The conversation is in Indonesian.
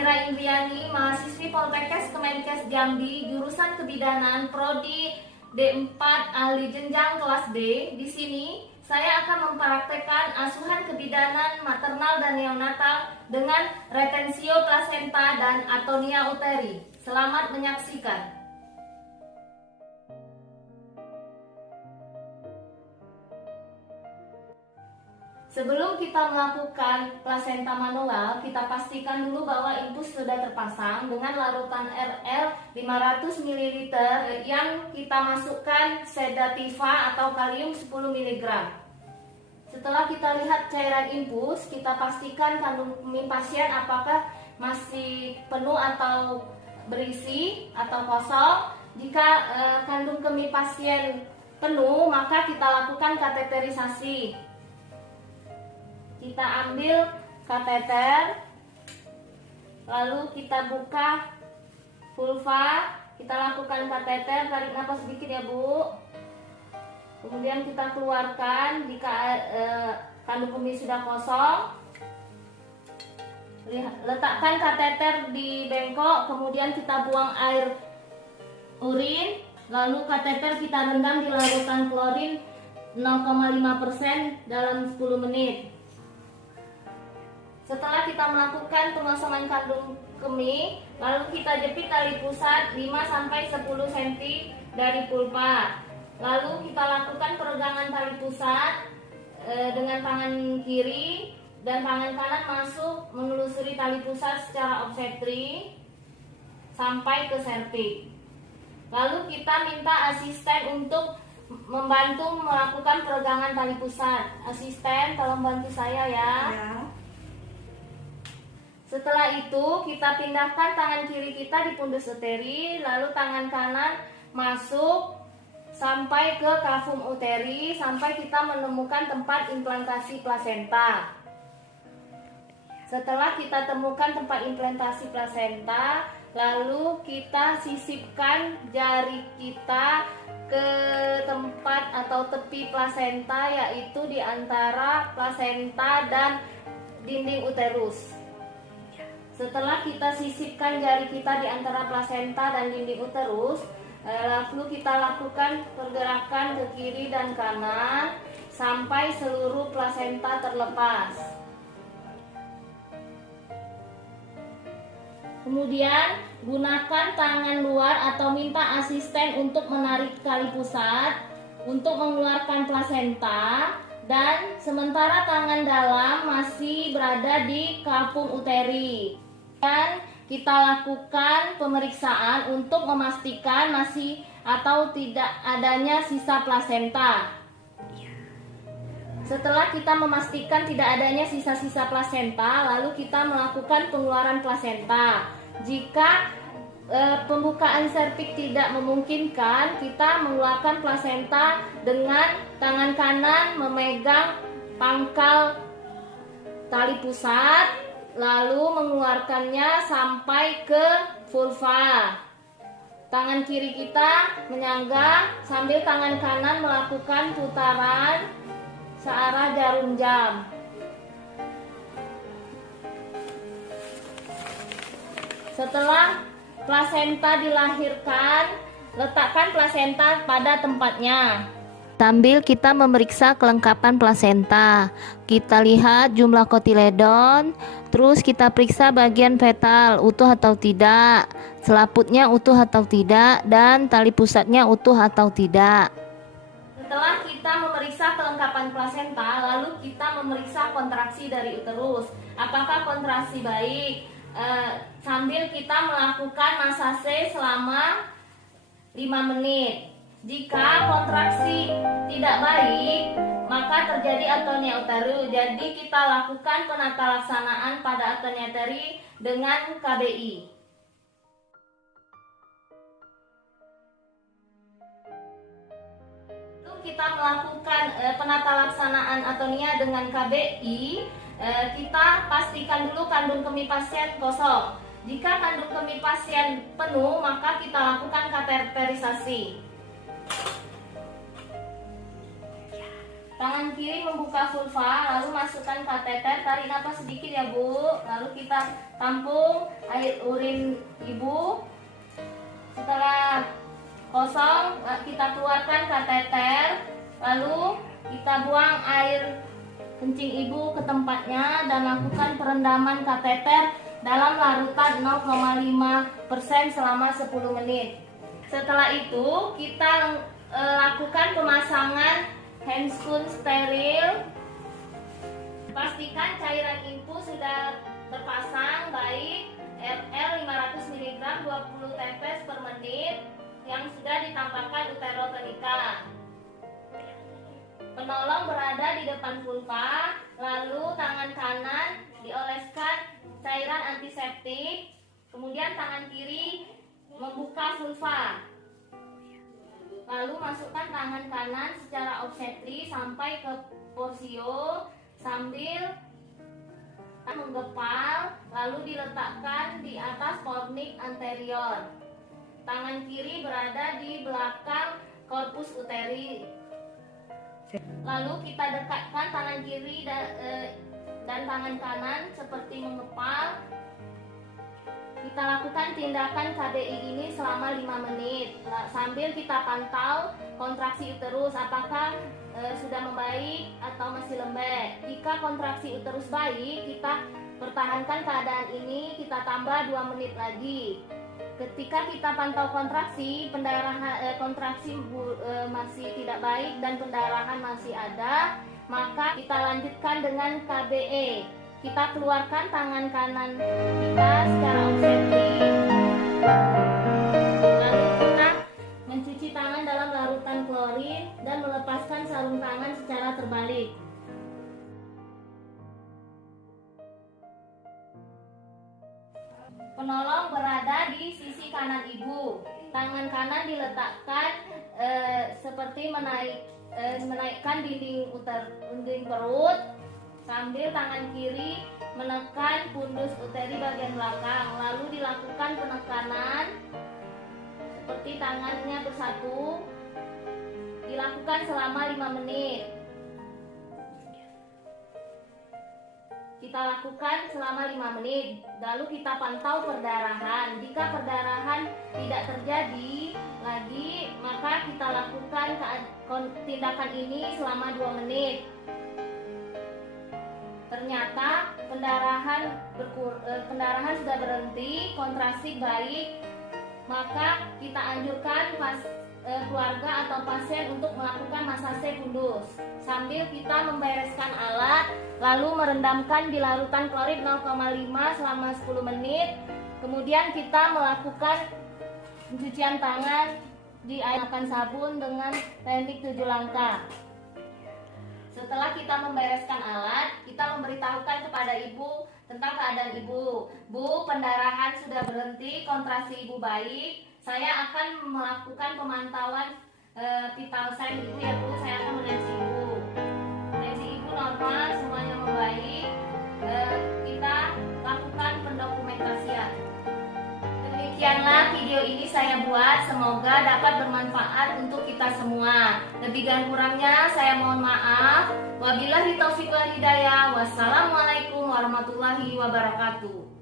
Amira Indriani, mahasiswi Poltekkes Kemenkes Jambi, jurusan Kebidanan, Prodi D4 Ahli Jenjang kelas D. Di sini saya akan mempraktekkan asuhan kebidanan maternal dan neonatal dengan retensio plasenta dan atonia uteri. Selamat menyaksikan. Sebelum kita melakukan plasenta manual, kita pastikan dulu bahwa infus sudah terpasang dengan larutan RL 500 ml yang kita masukkan sedativa atau kalium 10 mg. Setelah kita lihat cairan infus, kita pastikan kandung kemih pasien apakah masih penuh atau berisi atau kosong. Jika kandung kemih pasien penuh, maka kita lakukan kateterisasi. Kita ambil kateter, lalu kita buka vulva, kita lakukan kateter, tarik nafas sedikit ya Bu. Kemudian kita keluarkan jika kandung kemih sudah kosong. Letakkan kateter di bengkok, kemudian kita buang air urin, lalu kateter kita rendam di larutan klorin 0,5% dalam 10 menit. Setelah kita melakukan pengosongan kandung kemih, lalu kita jepit tali pusat 5-10 cm dari vulva. Lalu kita lakukan peregangan tali pusat dengan tangan kiri dan tangan kanan masuk menelusuri tali pusat secara obstetri sampai ke serviks. Lalu kita minta asisten untuk membantu melakukan peregangan tali pusat. Asisten, tolong bantu saya ya. Setelah itu kita pindahkan tangan kiri kita di pundus uteri, lalu tangan kanan masuk sampai ke kavum uteri sampai kita menemukan tempat implantasi plasenta. Setelah kita temukan tempat implantasi plasenta, lalu kita sisipkan jari kita ke tempat atau tepi plasenta, yaitu di antara plasenta dan dinding uterus. Setelah kita sisipkan jari kita di antara plasenta dan dinding uterus, lalu kita lakukan pergerakan ke kiri dan kanan sampai seluruh plasenta terlepas. Kemudian gunakan tangan luar atau minta asisten untuk menarik tali pusat untuk mengeluarkan plasenta, dan sementara tangan dalam masih berada di kavum uteri. Dan kita lakukan pemeriksaan untuk memastikan masih atau tidak adanya sisa plasenta. Setelah kita memastikan tidak adanya sisa-sisa plasenta, lalu kita melakukan pengeluaran plasenta. Jika pembukaan serviks tidak memungkinkan, kita mengeluarkan plasenta dengan tangan kanan memegang pangkal tali pusat, lalu mengeluarkannya sampai ke vulva. Tangan kiri kita menyangga sambil tangan kanan melakukan putaran searah jarum jam. Setelah plasenta dilahirkan, letakkan plasenta pada tempatnya. Sambil kita memeriksa kelengkapan plasenta, kita lihat jumlah kotiledon, terus kita periksa bagian fetal utuh atau tidak, selaputnya utuh atau tidak, dan tali pusatnya utuh atau tidak. Setelah kita memeriksa kelengkapan plasenta, lalu kita memeriksa kontraksi dari uterus. Apakah kontraksi baik? Sambil kita melakukan massase selama 5 menit. Jika kontraksi tidak baik, maka terjadi atonia uteri. Jadi kita lakukan penata laksanaan pada atonia uteri dengan KBI. Lalu kita melakukan penata laksanaan atonia dengan KBI. Kita pastikan dulu kandung kemih pasien kosong. Jika kandung kemih pasien penuh, maka kita lakukan kateterisasi. Tangan kiri membuka vulva, lalu masukkan kateter, tarik napas sedikit ya Bu. Lalu kita tampung air urin Ibu. Setelah kosong, kita keluarkan kateter, lalu kita buang air kencing Ibu ke tempatnya dan lakukan perendaman kateter dalam larutan 0,5% selama 10 menit. Setelah itu, kita lakukan pemasangan handscoon steril. Pastikan cairan infus sudah terpasang baik RL 500 mg 20 tetes per menit yang sudah ditambahkan uterotonika. Penolong berada di depan vulva, lalu tangan kanan dioleskan cairan antiseptik, kemudian tangan kiri membuka vulva. Lalu masukkan tangan kanan secara obstetri sampai ke porsio sambil menggepal, lalu diletakkan di atas fornix anterior. Tangan kiri berada di belakang korpus uteri. Lalu kita dekatkan tangan kiri dan tangan kanan seperti mengepal. Kita lakukan tindakan KBI ini selama 5 menit sambil kita pantau kontraksi uterus apakah sudah membaik atau masih lembek. Jika kontraksi uterus baik, kita pertahankan keadaan ini, kita tambah 2 menit lagi. Ketika kita pantau kontraksi, kontraksi masih tidak baik dan pendarahan masih ada, maka kita lanjutkan dengan KBE. Kita keluarkan tangan kanan kita secara obstetri. Lalu kita mencuci tangan dalam larutan klorin dan melepaskan sarung tangan secara terbalik. Penolong berada di sisi kanan Ibu. Tangan kanan diletakkan seperti menaikkan dinding perut, sambil tangan kiri menekan pundus uteri bagian belakang. Lalu dilakukan penekanan seperti tangannya bersatu. Dilakukan selama 5 menit. Kita lakukan selama 5 menit. Lalu kita pantau perdarahan. Jika perdarahan tidak terjadi lagi, maka kita lakukan tindakan ini selama 2 menit. Ternyata pendarahan sudah berhenti, kontraksi baik, maka kita anjurkan keluarga atau pasien untuk melakukan masase pundus sambil kita membereskan alat, lalu merendamkan di larutan klorid 0,5 selama 10 menit. Kemudian kita melakukan pencucian tangan di air sabun dengan teknik 7 langkah. Setelah kita membereskan alat, kita memberitahukan kepada Ibu tentang keadaan Ibu. Bu, pendarahan sudah berhenti, kontraksi Ibu baik. Saya akan melakukan pemantauan vital sign Ibu ya Bu. Saya akan menensi Ibu. Tensi Ibu normal, semuanya membaik. Kita lakukan pendokumentasian. Demikianlah video ini saya buat, semoga dapat bermanfaat untuk kita semua. Lebih dan kurangnya saya mohon maaf. Wabillahi taufiq wal hidayah. Wassalamualaikum warahmatullahi wabarakatuh.